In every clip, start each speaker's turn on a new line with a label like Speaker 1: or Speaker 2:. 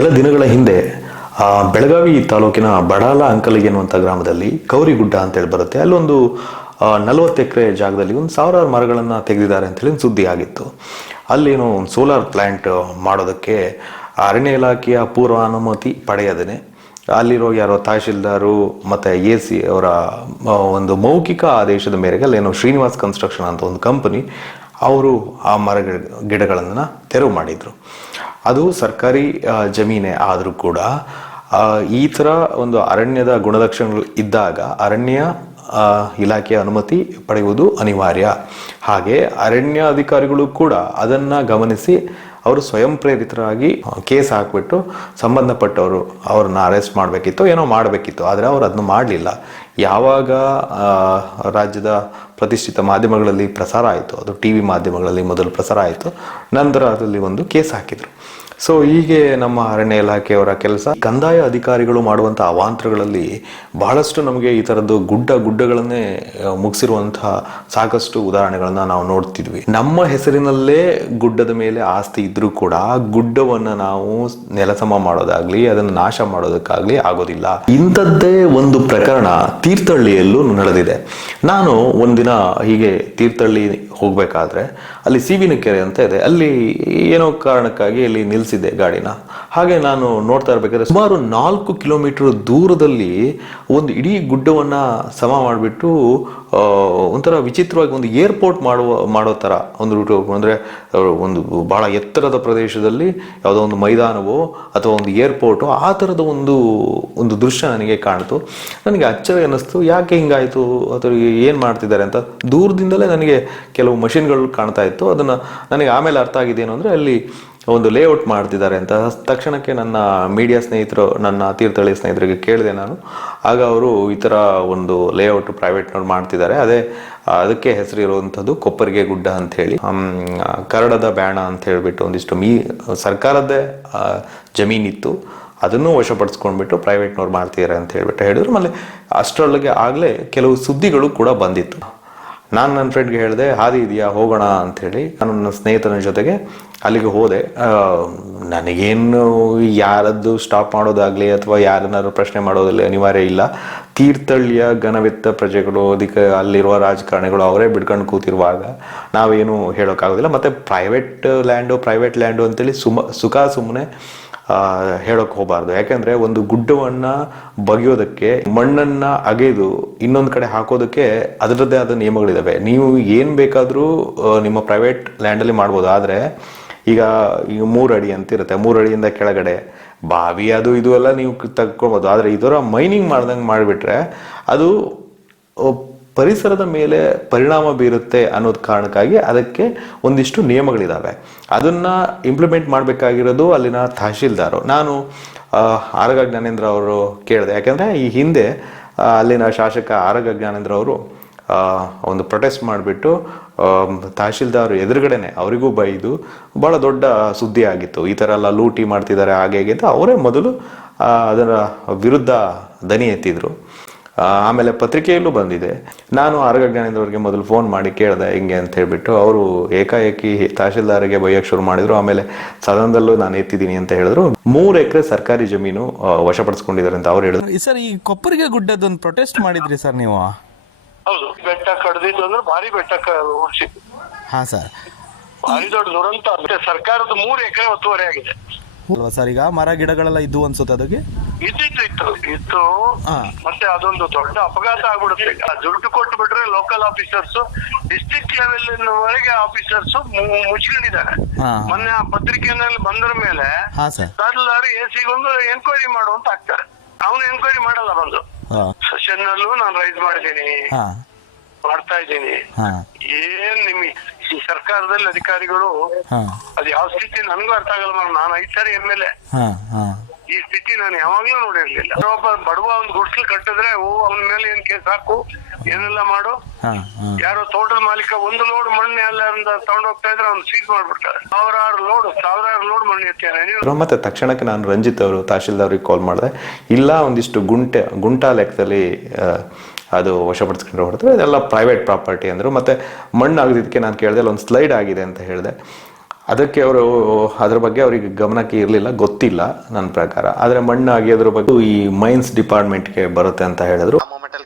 Speaker 1: ಕೆಲ ದಿನಗಳ ಹಿಂದೆ ಬೆಳಗಾವಿ ತಾಲೂಕಿನ ಬಡಾಲ ಅಂಕಲಿಗೆ ಅನ್ನುವಂಥ ಗ್ರಾಮದಲ್ಲಿ ಕೌರಿಗುಡ್ಡ ಅಂತೇಳಿ ಬರುತ್ತೆ. ಅಲ್ಲೊಂದು ನಲವತ್ತು ಎಕರೆ ಜಾಗದಲ್ಲಿ ಒಂದು ಸಾವಿರಾರು ಮರಗಳನ್ನು ತೆಗೆದಿದ್ದಾರೆ ಅಂತೇಳಿ ಸುದ್ದಿ ಆಗಿತ್ತು. ಅಲ್ಲೇನು ಒಂದು ಸೋಲಾರ್ ಪ್ಲ್ಯಾಂಟ್ ಮಾಡೋದಕ್ಕೆ ಅರಣ್ಯ ಇಲಾಖೆಯ ಪೂರ್ವ ಅನುಮತಿ ಪಡೆಯದೇನೆ. ಅಲ್ಲಿರೋ ಯಾರೋ ತಹಶೀಲ್ದಾರು ಮತ್ತು ಎ ಸಿ ಅವರ ಒಂದು ಮೌಖಿಕ ಆದೇಶದ ಮೇರೆಗೆ ಅಲ್ಲೇನೋ ಶ್ರೀನಿವಾಸ್ ಕನ್ಸ್ಟ್ರಕ್ಷನ್ ಅಂತ ಒಂದು ಕಂಪನಿ ಅವರು ಆ ಮರ ಗಿಡ, ಗಿಡಗಳನ್ನು ತೆರವು ಮಾಡಿದರು. ಅದು ಸರ್ಕಾರಿ ಜಮೀನೇ ಆದರೂ ಕೂಡ ಈ ಥರ ಒಂದು ಅರಣ್ಯದ ಗುಣಲಕ್ಷಣಗಳು ಇದ್ದಾಗ ಅರಣ್ಯ ಇಲಾಖೆಯ ಅನುಮತಿ ಪಡೆಯುವುದು ಅನಿವಾರ್ಯ. ಹಾಗೆ ಅರಣ್ಯ ಅಧಿಕಾರಿಗಳು ಕೂಡ ಅದನ್ನು ಗಮನಿಸಿ ಅವರು ಸ್ವಯಂ ಪ್ರೇರಿತರಾಗಿ ಕೇಸ್ ಹಾಕ್ಬಿಟ್ಟು ಸಂಬಂಧಪಟ್ಟವರು ಅವ್ರನ್ನ ಅರೆಸ್ಟ್ ಮಾಡಬೇಕಿತ್ತು, ಏನೋ ಮಾಡಬೇಕಿತ್ತು, ಆದರೆ ಅವರು ಅದನ್ನು ಮಾಡಲಿಲ್ಲ. ಯಾವಾಗ ರಾಜ್ಯದ ಪ್ರತಿಷ್ಠಿತ ಮಾಧ್ಯಮಗಳಲ್ಲಿ ಪ್ರಸಾರ ಆಯಿತು, ಅದು ಟಿ ವಿ ಮಾಧ್ಯಮಗಳಲ್ಲಿ ಮೊದಲು ಪ್ರಸಾರ ಆಯಿತು, ನಂತರ ಅದರಲ್ಲಿ ಒಂದು ಕೇಸ್ ಹಾಕಿದರು. ಸೊ ಹೀಗೆ ನಮ್ಮ ಅರಣ್ಯ ಇಲಾಖೆಯವರ ಕೆಲಸ. ಕಂದಾಯ ಅಧಿಕಾರಿಗಳು ಮಾಡುವಂಥ ಅವಾಂತರಗಳಲ್ಲಿ ಬಹಳಷ್ಟು ನಮಗೆ ಈ ಥರದ್ದು ಗುಡ್ಡ ಗುಡ್ಡಗಳನ್ನೇ ಮುಗಿಸಿರುವಂತಹ ಸಾಕಷ್ಟು ಉದಾಹರಣೆಗಳನ್ನ ನಾವು ನೋಡ್ತಿದ್ವಿ. ನಮ್ಮ ಹೆಸರಿನಲ್ಲೇ ಗುಡ್ಡದ ಮೇಲೆ ಆಸ್ತಿ ಇದ್ರೂ ಕೂಡ ಗುಡ್ಡವನ್ನ ನಾವು ನೆಲಸಮ ಮಾಡೋದಾಗ್ಲಿ, ಅದನ್ನು ನಾಶ ಮಾಡೋದಕ್ಕಾಗ್ಲಿ ಆಗೋದಿಲ್ಲ. ಇಂಥದ್ದೇ ಒಂದು ಪ್ರಕರಣ ತೀರ್ಥಹಳ್ಳಿಯಲ್ಲೂ ನಡೆದಿದೆ. ನಾನು ಒಂದಿನ ಹೀಗೆ ತೀರ್ಥಹಳ್ಳಿ ಹೋಗ್ಬೇಕಾದ್ರೆ, ಅಲ್ಲಿ ಸಿವಿನ ಕೆರೆ ಅಂತ ಇದೆ. ಅಲ್ಲಿ ಏನೋ ಕಾರಣಕ್ಕಾಗಿ ಅಲ್ಲಿ ನಿಲ್ಲಿಸಿದ್ದೆ ಗಾಡಿನ. ಹಾಗೆ ನಾನು ನೋಡ್ತಾ ಇರಬೇಕಾದ್ರೆ ಸುಮಾರು ನಾಲ್ಕು ಕಿಲೋಮೀಟರ್ ದೂರದಲ್ಲಿ ಒಂದು ಇಡೀ ಗುಡ್ಡವನ್ನ ಸಮ ಮಾಡಿಬಿಟ್ಟು ಒಂಥರ ವಿಚಿತ್ರವಾಗಿ ಒಂದು ಏರ್ಪೋರ್ಟ್ ಮಾಡುವ, ಮಾಡೋ ಥರ ಒಂದು ರೂಟು ಅಂದರೆ ಒಂದು ಬಹಳ ಎತ್ತರದ ಪ್ರದೇಶದಲ್ಲಿ ಯಾವುದೋ ಒಂದು ಮೈದಾನವೋ ಅಥವಾ ಒಂದು ಏರ್ಪೋರ್ಟು ಆ ಥರದ ಒಂದು ಒಂದು ದೃಶ್ಯ ನನಗೆ ಕಾಣ್ತು. ನನಗೆ ಅಚ್ಚರಿ ಅನ್ನಿಸ್ತು. ಯಾಕೆ ಹಿಂಗಾಯಿತು? ಅಥವಾ ಏನು ಮಾಡ್ತಿದ್ದಾರೆ ಅಂತ ದೂರದಿಂದಲೇ ನನಗೆ ಕೆಲವು ಮಷಿನ್ಗಳು ಕಾಣ್ತಾ ಇತ್ತು. ಅದನ್ನು ನನಗೆ ಆಮೇಲೆ ಅರ್ಥ ಆಗಿದ್ದೇನು ಅಂದರೆ ಅಲ್ಲಿ ಒಂದು ಲೇಔಟ್ ಮಾಡ್ತಿದ್ದಾರೆ ಅಂತ. ತಕ್ಷಣಕ್ಕೆ ನನ್ನ ಮೀಡಿಯಾ ಸ್ನೇಹಿತರು, ನನ್ನ ತೀರ್ಥಹಳ್ಳಿ ಸ್ನೇಹಿತರಿಗೆ ಕೇಳಿದೆ ನಾನು. ಆಗ ಅವರು ಈ ಥರ ಒಂದು ಲೇಔಟ್ ಪ್ರೈವೇಟ್ನವ್ರು ಮಾಡ್ತಿದ್ದಾರೆ. ಅದೇ ಅದಕ್ಕೆ ಹೆಸರಿರುವಂಥದ್ದು ಕೊಪ್ಪರಿಗೆ ಗುಡ್ಡ ಅಂತ ಹೇಳಿ. ಕರಡದ ಬ್ಯಾಣ ಅಂತ ಹೇಳಿಬಿಟ್ಟು ಒಂದಿಷ್ಟು ಮೀ, ಸರ್ಕಾರದ್ದೇ ಜಮೀನಿತ್ತು. ಅದನ್ನು ವಶಪಡಿಸ್ಕೊಂಡ್ಬಿಟ್ಟು ಪ್ರೈವೇಟ್ನವ್ರು ಮಾಡ್ತಿದ್ದಾರೆ ಅಂತ ಹೇಳಿಬಿಟ್ಟು ಹೇಳಿದ್ರು. ಆಮೇಲೆ ಅಷ್ಟರೊಳಗೆ ಆಗಲೇ ಕೆಲವು ಸುದ್ದಿಗಳು ಕೂಡ ಬಂದಿತ್ತು. ನಾನು ನನ್ನ ಫ್ರೆಂಡ್ಗೆ ಹೇಳಿದೆ, ಹಾದಿ ಇದೆಯಾ, ಹೋಗೋಣ ಅಂಥೇಳಿ ನಾನು ನನ್ನ ಸ್ನೇಹಿತನ ಜೊತೆಗೆ ಅಲ್ಲಿಗೆ ಹೋದೆ. ನನಗೇನು ಯಾರದ್ದು ಸ್ಟಾಪ್ ಮಾಡೋದಾಗಲಿ ಅಥವಾ ಯಾರನ್ನಾದ್ರು ಪ್ರಶ್ನೆ ಮಾಡೋದಲ್ಲಿ ಅನಿವಾರ್ಯ ಇಲ್ಲ. ತೀರ್ಥಳ್ಳಿಯ ಘನವಿತ್ತ ಪ್ರಜೆಗಳು ಅದಕ್ಕೆ ಅಲ್ಲಿರುವ ರಾಜಕಾರಣಿಗಳು ಅವರೇ ಬಿಡ್ಕೊಂಡು ಕೂತಿರುವಾಗ ನಾವೇನು ಹೇಳೋಕ್ಕಾಗೋದಿಲ್ಲ. ಮತ್ತು ಪ್ರೈವೇಟ್ ಲ್ಯಾಂಡು ಪ್ರೈವೇಟ್ ಲ್ಯಾಂಡು ಅಂತೇಳಿ ಸುಮ, ಸುಖ ಸುಮ್ಮನೆ ಹೇಳೋಕೆ ಹೋಗಬಾರ್ದು. ಯಾಕೆಂದರೆ ಒಂದು ಗುಡ್ಡವನ್ನು ಬಗೆಯೋದಕ್ಕೆ, ಮಣ್ಣನ್ನು ಅಗೆದು ಇನ್ನೊಂದು ಕಡೆ ಹಾಕೋದಕ್ಕೆ ಅದರದ್ದೇ ಆದ ನಿಯಮಗಳಿದ್ದಾವೆ ನೀವು ಏನು ಬೇಕಾದರೂ ನಿಮ್ಮ ಪ್ರೈವೇಟ್ ಲ್ಯಾಂಡಲ್ಲಿ ಮಾಡ್ಬೋದು. ಆದ್ರೆ ಈಗ ಈಗ ಮೂರು ಅಡಿ ಅಂತ ಇರುತ್ತೆ ಮೂರು ಅಡಿಯಿಂದ ಕೆಳಗಡೆ ಬಾವಿ ಅದು ಇದು ಎಲ್ಲ ನೀವು ತಗೊಳ್ಬೋದು ಆದರೆ ಇದರ ಮೈನಿಂಗ್ ಮಾಡ್ದಂಗೆ ಮಾಡಿಬಿಟ್ರೆ ಅದು ಪರಿಸರದ ಮೇಲೆ ಪರಿಣಾಮ ಬೀರುತ್ತೆ ಅನ್ನೋದು ಕಾರಣಕ್ಕಾಗಿ ಅದಕ್ಕೆ ಒಂದಿಷ್ಟು ನಿಯಮಗಳಿದ್ದಾವೆ ಅದನ್ನು ಇಂಪ್ಲಿಮೆಂಟ್ ಮಾಡಬೇಕಾಗಿರೋದು ಅಲ್ಲಿನ ತಹಶೀಲ್ದಾರು. ನಾನು ಆರಗ ಜ್ಞಾನೇಂದ್ರ ಅವರು ಕೇಳಿದೆ. ಯಾಕೆಂದರೆ ಈ ಹಿಂದೆ ಅಲ್ಲಿನ ಶಾಸಕ ಆರಗ ಜ್ಞಾನೇಂದ್ರ ಅವರು ಒಂದು ಪ್ರೊಟೆಸ್ಟ್ ಮಾಡಿಬಿಟ್ಟು ತಹಶೀಲ್ದಾರ್ ಎದುರುಗಡೆನೆ ಅವರಿಗೂ ಬೈದು ಬಹಳ ದೊಡ್ಡ ಸುದ್ದಿ ಆಗಿತ್ತು. ಈ ಥರ ಎಲ್ಲ ಲೂಟಿ ಮಾಡ್ತಿದ್ದಾರೆ, ಹಾಗೆ ಹೇಗೆ ಅಂತ ಅವರೇ ಮೊದಲು ಅದರ ವಿರುದ್ಧ ದನಿ ಎತ್ತಿದ್ರು. ಆಮೇಲೆ ಪತ್ರಿಕೆಯಲ್ಲೂ ಬಂದಿದೆ. ನಾನು ಆರೋಗ್ಯ ಜ್ಞಾನೇಂದ್ರ ಅವರಿಗೆ ಮೊದಲು ಫೋನ್ ಮಾಡಿ ಕೇಳಿದೆ, ಹಿಂಗೆ? ಅಂತ ಹೇಳ್ಬಿಟ್ಟು ಅವರು ಏಕಾಏಕಿ ತಹಶೀಲ್ದಾರ್ಗೆ ಬೈಯಕ್ಕೆ ಶುರು ಮಾಡಿದ್ರು. ಆಮೇಲೆ ಸದನದಲ್ಲೂ ನಾನು ಎತ್ತಿದ್ದೀನಿ ಅಂತ ಹೇಳಿದ್ರು. ಮೂರು ಎಕರೆ ಸರ್ಕಾರಿ ಜಮೀನು ವಶಪಡಿಸ್ಕೊಂಡಿದ್ದಾರೆ ಅಂತ ಅವ್ರು ಹೇಳಿದ್ರು.
Speaker 2: ಸರ್, ಈ ಕೊಪ್ಪರಿಗೆ ಗುಡ್ಡದೊಂದು ಪ್ರೊಟೆಸ್ಟ್ ಮಾಡಿದ್ರಿ ಸರ್ ನೀವು?
Speaker 3: ಹೌದು ಬೆಟ್ಟ ಕಡ್ದಿದ್ದು ಅಂದ್ರೆ ಭಾರಿ ಬೆಟ್ಟ ಉಳಿಸಿದ್ದು
Speaker 2: ಹಾ ಸರ್.
Speaker 3: ಭಾರಿ ದೊಡ್ಡ ದುರಂತ. ಮತ್ತೆ ಸರ್ಕಾರದ ಮೂರು ಎಕರೆ ಒತ್ತುವರಿ ಆಗಿದೆ.
Speaker 2: ಅಲ್ವಾ ಸರ್ ಈಗ ಮರ ಗಿಡಗಳೆಲ್ಲ ಇದ್ದು ಅನ್ಸುತ್ತೆ ಅದಕ್ಕೆ?
Speaker 3: ಇದ್ದಿತ್ತು ಇತ್ತು ಇತ್ತು.
Speaker 2: ಹಾ.
Speaker 3: ಮತ್ತೆ ಅದೊಂದು ದೊಡ್ಡ ಅಪಘಾತ ಆಗ್ಬಿಡುತ್ತೆ. ಆ ದುಡ್ಡು ಕೊಟ್ಟು ಬಿಟ್ರೆ ಲೋಕಲ್ ಆಫೀಸರ್ಸ್ ಡಿಸ್ಟ್ರಿಕ್ಟ್ ಲೆವೆಲ್ ವರೆಗೆ ಆಫೀಸರ್ಸ್ ಮುಚ್ಕೊಂಡಿದ್ದಾರೆ.
Speaker 2: ಹಾ.
Speaker 3: ಮೊನ್ನೆ ಆ ಪತ್ರಿಕೆನಲ್ಲಿ ಬಂದ್ರ ಮೇಲೆ
Speaker 2: ಹಾ ಸರ್.
Speaker 3: ತಹಸೀಲ್ದಾರ್ ಎ ಸಿಗೊಂದು ಎನ್ಕ್ವೈರಿ ಮಾಡುವಂತ ಆಗ್ತಾರೆ ಅವನು ಎನ್ಕ್ವೈರಿ ಮಾಡಲ್ಲ ಬಂದು. ಸೆಷನ್ ನಲ್ಲೂ ನಾನು ರೈಸ್ ಮಾಡಿದ್ದೀನಿ.
Speaker 2: ಹಾ.
Speaker 3: ಮಾಡ್ತಾ ಇದ್ದೀನಿ.
Speaker 2: ಹಾ.
Speaker 3: ಏನ್ ನಿಮ್ ಈ ಸರ್ಕಾರದಲ್ಲಿ ಅಧಿಕಾರಿಗಳು
Speaker 2: ಹಾ.
Speaker 3: ಅದ್ ಯಾವ ಸ್ಥಿತಿ ನನ್ಗೂ ಅರ್ಥ ಆಗಲ್ಲ ಮೇಡಮ್ ನಾನು ಐದ್ ಸಾರಿ ಎಂ ಎಲ್ ಎ
Speaker 2: ಹಾ ಹಾ.
Speaker 3: ಈ ಸ್ಥಿತಿ ನಾನು ಯಾವಾಗ್ಲೂ ನೋಡಿರ್ಲಿಲ್ಲ. ಒಬ್ಬ ಬಡವ ಒಂದು ಗುಡ್ಸಲ್ ಕಟ್ಟಿದ್ರೆ ಓ ಅವನ ಮೇಲೆ ಏನ್ ಕೇಸ್ ಹಾಕು ಏನೆಲ್ಲ ಮಾಡು. ಯಾರೋ ತೋಟದ ಮಾಲೀಕ ಒಂದು ಲೋಡ್ ಮಣ್ಣು ಎಲ್ಲ ತಗೊಂಡ್ ಹೋಗ್ತಾ ಇದ್ರೆ ಅವ್ನು ಸೀಸ್ ಮಾಡ್ಬಿಡ್ತಾರೆ. ಸಾವಿರಾರು ಲೋಡ್ ಸಾವಿರಾರು ಲೋಡ್ ಮಣ್ಣು ಎತ್ತಾನೆ ನೀವು
Speaker 1: ಮತ್ತೆ ತಕ್ಷಣಕ್ಕೆ ನಾನು ರಂಜಿತ್ ಅವರು ತಹಶೀಲ್ದಾರಿಗೆ ಕಾಲ್ ಮಾಡಿದೆ. ಇಲ್ಲ ಒಂದಿಷ್ಟು ಗುಂಟೆ ಗುಂಟಾ ಲೆಕ್ಕದಲ್ಲಿ ಅದು ವಶಪಡಿಸ್ಕೊಂಡು ಹೊರತಾರೆ ಇದೆಲ್ಲ ಪ್ರೈವೇಟ್ ಪ್ರಾಪರ್ಟಿ ಅಂದರು. ಮತ್ತೆ ಮಣ್ಣು ಆಗದಿದ್ದಕ್ಕೆ ನಾನು ಕೇಳಿದೆ ಒಂದು ಸ್ಲೈಡ್ ಆಗಿದೆ ಅಂತ ಹೇಳಿದೆ. ಅದಕ್ಕೆ ಅವರು ಅದ್ರ ಬಗ್ಗೆ ಅವರಿಗೆ ಗಮನಕ್ಕೆ ಇರಲಿಲ್ಲ ಗೊತ್ತಿಲ್ಲ ನನ್ನ ಪ್ರಕಾರ. ಆದ್ರೆ ಮಣ್ಣು ಅಗಿಯೋದ್ರ ಬಗ್ಗೆ ಈ ಮೈನ್ಸ್ ಡಿಪಾರ್ಟ್ಮೆಂಟ್ಗೆ ಬರುತ್ತೆ ಅಂತ ಹೇಳಿದ್ರು.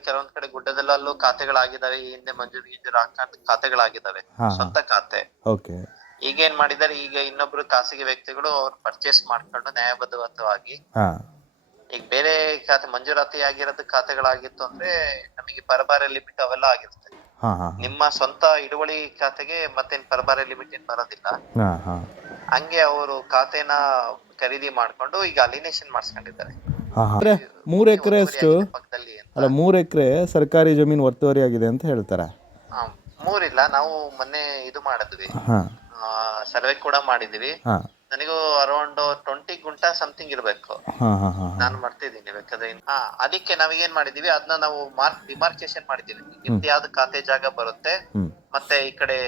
Speaker 4: ಕೆಲವೊಂದ್ ಕಡೆ ಗುಡ್ಡದಲ್ಲೂ ಖಾತೆಗಳಾಗಿದ್ದಾವೆ ಈ ಹಿಂದೆ ಮಂಜೂರು ಗಿಂಜೂರು ಖಾತೆಗಳಾಗಿದ್ದಾವೆ. ಸ್ವಂತ ಖಾತೆ.
Speaker 2: ಓಕೆ.
Speaker 4: ಈಗ ಏನ್ ಮಾಡಿದ್ದಾರೆ ಈಗ ಇನ್ನೊಬ್ರು ಖಾಸಗಿ ವ್ಯಕ್ತಿಗಳು ಅವ್ರು ಪರ್ಚೇಸ್ ಮಾಡ್ಕೊಂಡು ನ್ಯಾಯಬದ್ಧವಾಗಿ ಈಗ ಬೇರೆ ಖಾತೆ ಮಂಜೂರಾತಿ ಆಗಿರೋದು ಖಾತೆಗಳಾಗಿತ್ತು ಅಂದ್ರೆ ನಮಗೆ ಪರಬಾರ ಲಿಮಿಟ್ ಅವೆಲ್ಲ ಆಗಿರುತ್ತೆ. ನಿಮ್ಮ ಸ್ವಂತ ಹಿಡುವಳಿ ಖಾತೆಗೆ ಮತ್ತೇನ್ ಪರಬಾರೆ ಲಿಮಿಟ್ ಏನ್ ಬರೋದಿಲ್ಲ.
Speaker 2: ಹಾ ಹಾ.
Speaker 4: ಹಂಗೆ ಅವರು ಖಾತೆನ ಖರೀದಿ ಮಾಡ್ಕೊಂಡು ಈಗ ಅಲಿನೇಷನ್ ಮಾಡಿಸ್ಕೊಂಡಿದ್ದಾರೆ.
Speaker 2: ಮೂರ್ ಎಕರೆ ಅಷ್ಟು ಅಲ್ಲ ಮೂರ್ ಎಕರೆ ಸರ್ಕಾರಿ ಜಮೀನ್ ಒತ್ತುವರಿ ಆಗಿದೆ ಅಂತ ಹೇಳ್ತಾರೆ.
Speaker 4: ಆ, ಮೂರಿಲ್ಲ ನಾವು ಮೊನ್ನೆ ಇದು ಮಾಡಿದ್ವಿ. ಸರ್ವೆ ಕೂಡ ಮಾಡಿದ್ವಿ.
Speaker 2: ಹಾ.
Speaker 4: ನನಗೂ ಅರೌಂಡ್ ಟ್ವೆಂಟಿ ಗುಂಟ ಸಮಥಿಂಗ್ ಇರಬೇಕು. ನಾನು ಮಾಡ್ತಿದ್ದೀನಿ ಬೇಕಾದ್ರೆ ಹಾ ಅದಕ್ಕೆ ನಾವ್ ಏನ್ ಮಾಡಿದೀವಿ ಅದನ್ನ ನಾವು ಮಾರ್ಕ್ ಡಿಮಾರ್ಕೇಶನ್ ಮಾಡಿದೀವಿ. ನಿಮ್ದು ಯಾವ್ದು ಖಾತೆ ಜಾಗ ಬರುತ್ತೆ ಮತ್ತೆ ಈ ಕಡೆ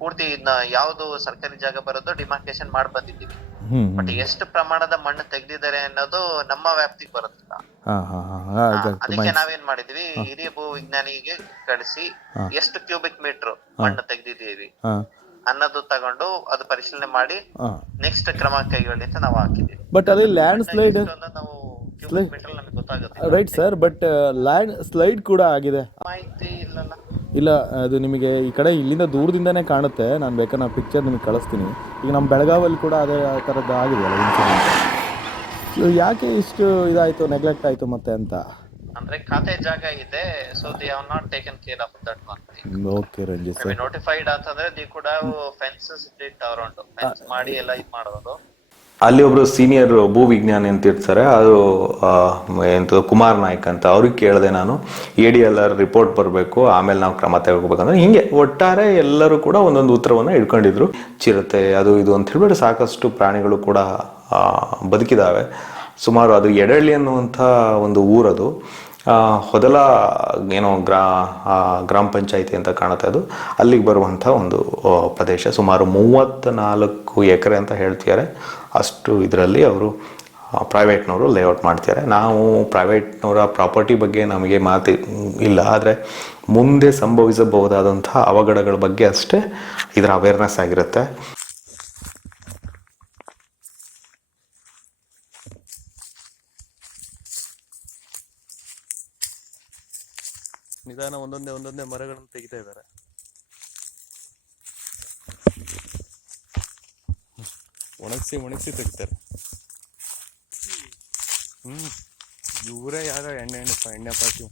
Speaker 4: ಪೂರ್ತಿ ಯಾವ್ದು ಸರ್ಕಾರಿ ಜಾಗ ಬರೋದು ಡಿಮಾರ್ಕೇಶನ್ ಮಾಡಿ ಬಂದಿದ್ದೀವಿ. ಬಟ್ ಎಷ್ಟು ಪ್ರಮಾಣದ ಮಣ್ಣು ತೆಗ್ದಿದ್ದಾರೆ ಅನ್ನೋದು ನಮ್ಮ ವ್ಯಾಪ್ತಿಗೆ ಬರುತ್ತಿಲ್ಲ ಅದಕ್ಕೆ ನಾವೇನ್ ಮಾಡಿದ್ವಿ ಹಿರಿಯ ಭೂ ವಿಜ್ಞಾನಿಗೆ ಕಳಿಸಿ ಎಷ್ಟು ಕ್ಯೂಬಿಕ್ ಮೀಟರ್ ಮಣ್ಣು ತೆಗೆದಿದ್ದೀವಿ. ಅನ್ನೋದು ತಗೊಂಡು ಅದು ಪರಿಶೀಲನೆ ಮಾಡಿ ನೆಕ್ಸ್ಟ್ ಕ್ರಮ ಕೈಗೊಳ್ಳಿ ಅಂತ ನಾವು ಹಾಕಿದ್ದೀವಿ.
Speaker 2: ಬಟ್ ಅಲ್ಲಿ ಲ್ಯಾಂಡ್ ಸ್ಲೈಡ್
Speaker 4: ನಾವು ನಮಗೆ ಗೊತ್ತಾಗುತ್ತೆ.
Speaker 2: Right sir but land slide ಕೂಡ ಆಗಿದೆ.
Speaker 4: ಮಾಹಿತಿ ಇಲ್ಲಲ್ಲ.
Speaker 2: ಇಲ್ಲ ಅದು ನಿಮಗೆ ಈ ಕಡೆ ಇಲ್ಲಿಂದ ದೂರದಿಂದನೇ ಕಾಣುತ್ತೆ. ನಾನು ಬೇಕಾದ್ರೆ ನಾನು ಪಿಕ್ಚರ್ ನಿಮಗೆ ಕಳಿಸ್ತೀನಿ. ಈಗ ನಮ್ಮ ಬೆಳಗಾವಲ್ಲಿ ಕೂಡ ಅದೇ ಥರದ್ದು ಇನ್ಸಿಡೆಂಟ್ ಸೊ ಯಾಕೆ ಇಷ್ಟು ಇದಾಯಿತು ನೆಗ್ಲೆಕ್ಟ್ ಆಯಿತು ಮತ್ತೆ ಅಂತ?
Speaker 4: ಅಂದ್ರೆ ಖಾತೆ ಜಾಗ ಇದೆ so they have not taken care of that one
Speaker 2: okay Ranjith sir
Speaker 4: notified ಅಂತಂದ್ರೆ ದಿ ಕೂಡ ಫೆನ್ಸಸ್ ಡಿಟ್ ಅರೌಂಡ್ ಫೆನ್ಸ್ ಮಾಡಿ ಎಲ್ಲ ಇದು ಮಾಡೋದು.
Speaker 1: ಅಲ್ಲಿ ಒಬ್ರು ಸೀನಿಯರ್ ಭೂ ವಿಜ್ಞಾನಿ ಅಂತ ಇರ್ತಾರೆ ಅದು ಎಂತ ಕುಮಾರ್ ನಾಯ್ಕ್ ಅಂತ ಅವ್ರಿಗೆ ಕೇಳಿದೆ ನಾನು. A D L R report ಬರಬೇಕು ಆಮೇಲೆ ನಾವು ಕ್ರಮ ತಗೋಬೇಕಂದ್ರೆ ಹಿಂಗೆ ಒಟ್ಟಾರೆ ಎಲ್ಲರೂ ಕೂಡ ಒಂದೊಂದು ಉತ್ತರವನ್ನು ಇಟ್ಕೊಂಡಿದ್ರು ಚಿರತೆ ಅದು ಇದು ಅಂತ ಹೇಳ್ಬಿಟ್ಟು ಸಾಕಷ್ಟು ಪ್ರಾಣಿಗಳು ಕೂಡ ಬದುಕಿದಾವೆ. ಸುಮಾರು ಅದು ಎಡಳ್ಳಿ ಅನ್ನುವಂಥ ಒಂದು ಊರದು. ಹೊದಲ ಏನೋ ಗ್ರಾ ಗ್ರಾಮ ಪಂಚಾಯಿತಿ ಅಂತ ಕಾಣುತ್ತೆ ಅದು. ಅಲ್ಲಿಗೆ ಬರುವಂಥ ಒಂದು ಪ್ರದೇಶ. ಸುಮಾರು ಮೂವತ್ತ ನಾಲ್ಕು ಎಕರೆ ಅಂತ ಹೇಳ್ತಿದ್ದಾರೆ. ಅಷ್ಟು ಇದರಲ್ಲಿ ಅವರು ಪ್ರೈವೇಟ್ನವರು ಲೇಔಟ್ ಮಾಡ್ತಿದ್ದಾರೆ. ನಾವು ಪ್ರೈವೇಟ್ನವರ ಪ್ರಾಪರ್ಟಿ ಬಗ್ಗೆ ನಮಗೆ ಮಾತಿ ಇಲ್ಲ. ಆದರೆ ಮುಂದೆ ಸಂಭವಿಸಬಹುದಾದಂಥ ಅವಘಡಗಳ ಬಗ್ಗೆ ಅಷ್ಟೇ ಇದರ ಅವೇರ್ನೆಸ್ ಆಗಿರುತ್ತೆ.
Speaker 2: ನಿಧಾನ ಒಂದೊಂದೇ ಒಂದೊಂದೇ ಮರಗಳನ್ನು ತೆಗಿತಾ ಇದ್ದಾರೆ. ಒಣಗಿಸಿ ಒಣಗಿಸಿ ತೆಗಿತಾರೆ. ಹ್ಮ್. ಇವರೇ ಯಾರ ಎಣ್ಣೆ ಎಣ್ಣೆ ಎಣ್ಣೆ ಪಾಕಿ